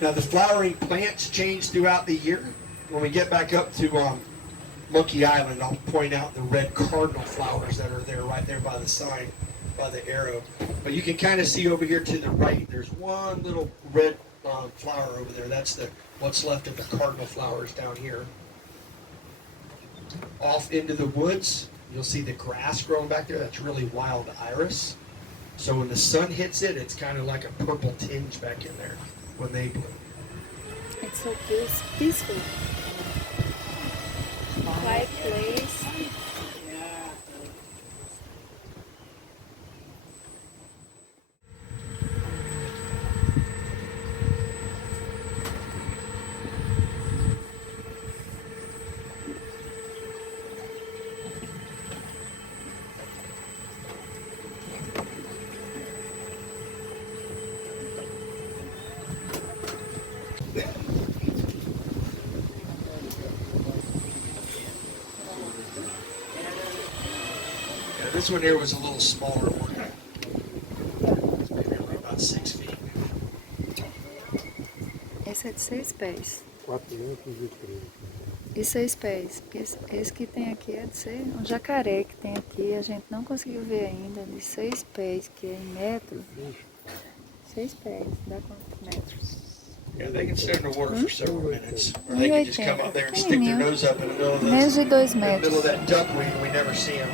Now the flowering plants change throughout the year. When we get back up to Monkey Island, I'll point out the red cardinal flowers that are there, right there by the sign, by the arrow. But you can kind of see over here to the right, there's one little red flower over there. That's what's left of the cardinal flowers down here. Off into the woods, you'll see the grass growing back there. That's really wild iris. So when the sun hits it, it's kind of like a purple tinge back in there when they bloom. It's so peaceful. Quiet place. This one here was a little smaller one. It's maybe only about 6 feet. Esse é de 6 pés. 413. E 6 pés. Esse que tem aqui é de 6. Um jacaré que tem aqui, a gente não conseguiu ver ainda, de 6 pés, que é em metros. 6 pés, dá quantos metros? Yeah, they can stay in the water for several minutes. Or they can just come up there and stick their nose up in the middle of Menos de 2 in the middle metros. of that duckweed and we never see them.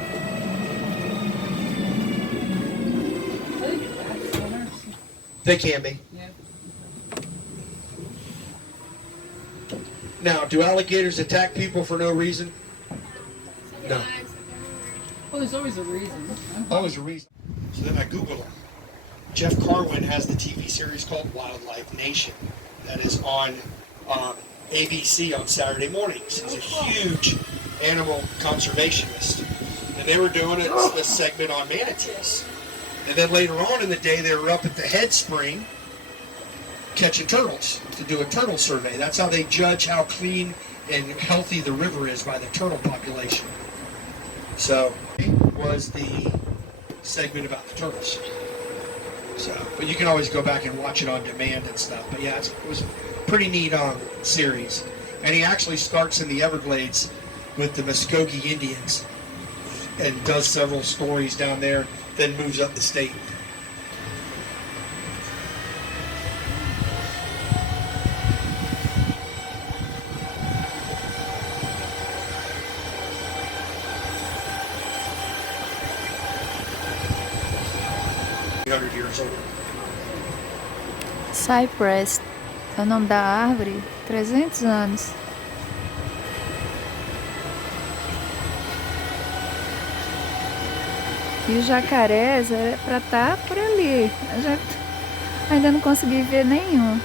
They can be. Yeah. Now, do alligators attack people for no reason? No. Well, there's always a reason. Always a reason. So then I Googled him. Jeff Carwin has the TV series called Wildlife Nation that is on ABC on Saturday mornings. He's a huge animal conservationist. And they were doing a segment on manatees. And then later on in the day, they were up at the head spring catching turtles to do a turtle survey. That's how they judge how clean and healthy the river is by the turtle population. So it was the segment about the turtles. So, but you can always go back and watch it on demand and stuff. But yeah, it was a pretty neat series. And he actually starts in the Everglades with the Muskogee Indians and does several stories down there, then moves up the state. Years old. Cypress é o nome da árvore, 300 anos. E os jacarés é para estar por ali. A gente ainda não consegui ver nenhum.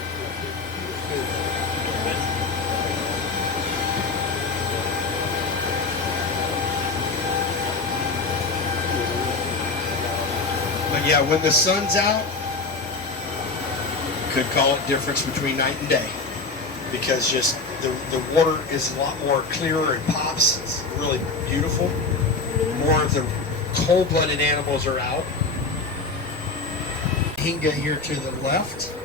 But yeah, when the sun's out, could call it difference between night and day, because just the water is a lot more clearer and pops. It's really beautiful. More of the cold-blooded animals are out. Hinga here to the left.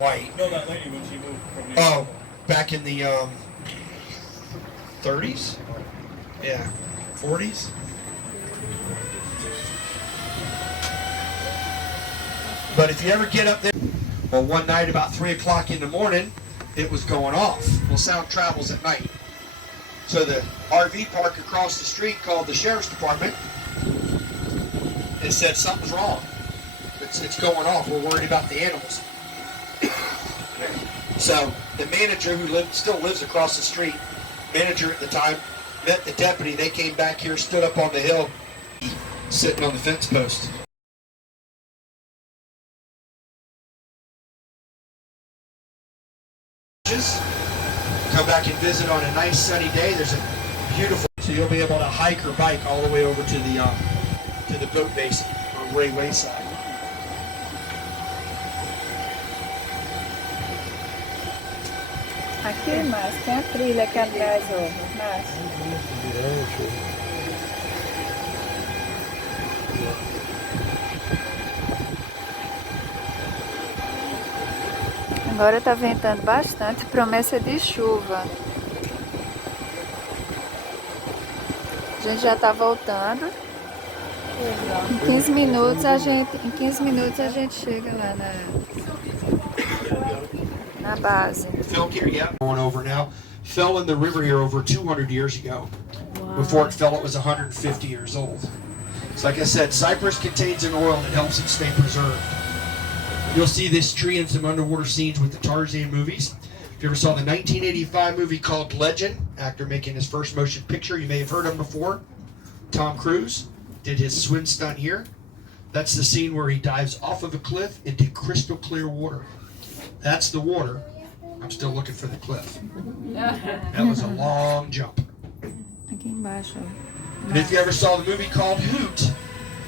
White. No, that lady when she moved from the Oh, back in the 30s? Yeah, 40s? But if you ever get up there, well, one night about 3 o'clock in the morning, it was going off. Well, sound travels at night. So the RV park across the street called the sheriff's department and said something's wrong. It's going off. We're worried about the animals. So the manager, who still lives across the street, manager at the time, met the deputy. They came back here, stood up on the hill, sitting on the fence post. Come back and visit on a nice sunny day. There's a beautiful, so you'll be able to hike or bike all the way over to the boat basin or railway side. Aqui, Márcio, tem a trilha aqui atrás, ó. Márcio. Agora tá ventando bastante, promessa de chuva. A gente já tá voltando. Em 15 minutos a gente chega lá na base. Filmed here, yeah. Going over now. Fell in the river here over 200 years ago. Before it fell, it was 150 years old. So like I said, cypress contains an oil that helps it stay preserved. You'll see this tree in some underwater scenes with the Tarzan movies. If you ever saw the 1985 movie called Legend, actor making his first motion picture, you may have heard him before. Tom Cruise did his swim stunt here. That's the scene where he dives off of a cliff into crystal clear water. That's the water. I'm still looking for the cliff. That was a long jump. Aqui embaixo. And if you ever saw the movie called Hoot,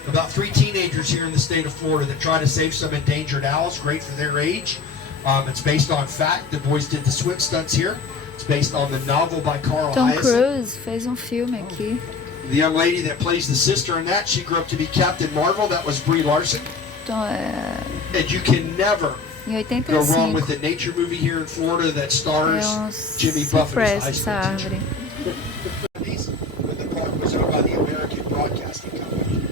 about 3 teenagers here in the state of Florida that try to save some endangered owls, great for their age. It's based on fact. The boys did the swim stunts here. It's based on the novel by Carl Tom Hiaasen. Cruise fez filme aqui. The young lady that plays the sister in that, she grew up to be Captain Marvel. That was Brie Larson. Então, And you can never em go wrong 85. with the nature movie here in Florida that stars Jimmy Buffett Cypress, as high essa school teacher. árvore. When the park was owned by the American Broadcasting Company.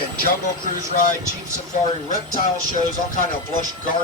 And jungle cruise ride, jeep safari, reptile shows, all kind of lush gardens.